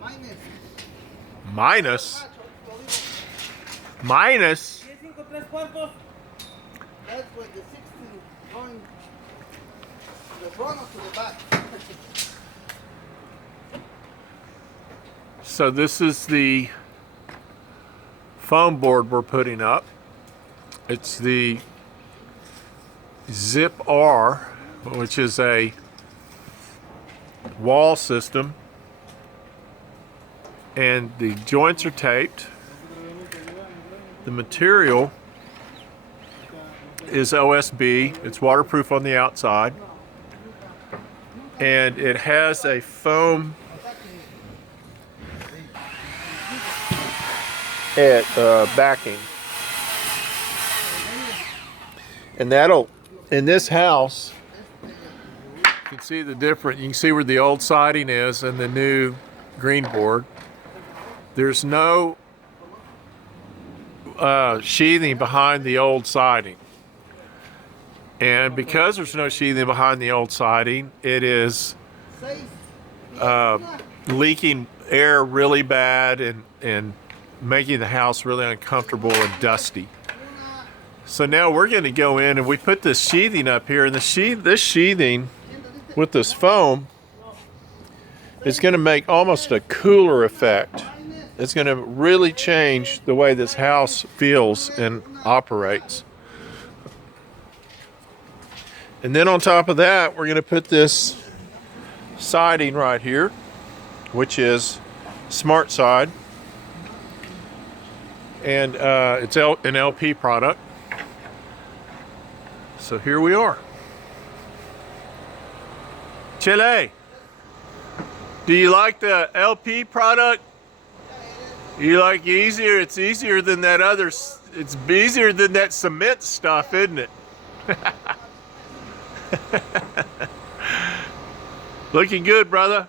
Minus? Minus? That's when the 16 going to the front or to the back. So this is the foam board we're putting up. It's the Zip R, which is a wall system, and the joints are taped. The material is OSB. It's waterproof on the outside, and it has a foam backing, and that'll, in this house, you can see the difference. You can see where the old siding is and the new green board. There's no sheathing behind the old siding, and because there's no sheathing behind the old siding, it is leaking air really bad and making the house really uncomfortable and dusty. So now we're going to go in and we put this sheathing up here, and this sheathing with this foam is going to make almost a cooler effect. It's going to really change the way this house feels and operates. And then on top of that, we're going to put this siding right here, which is Smart Side. And it's an LP product. So here we are. Chile, do you like the LP product? You like easier? It's easier than that other. It's easier than that cement stuff, isn't it? Looking good, brother.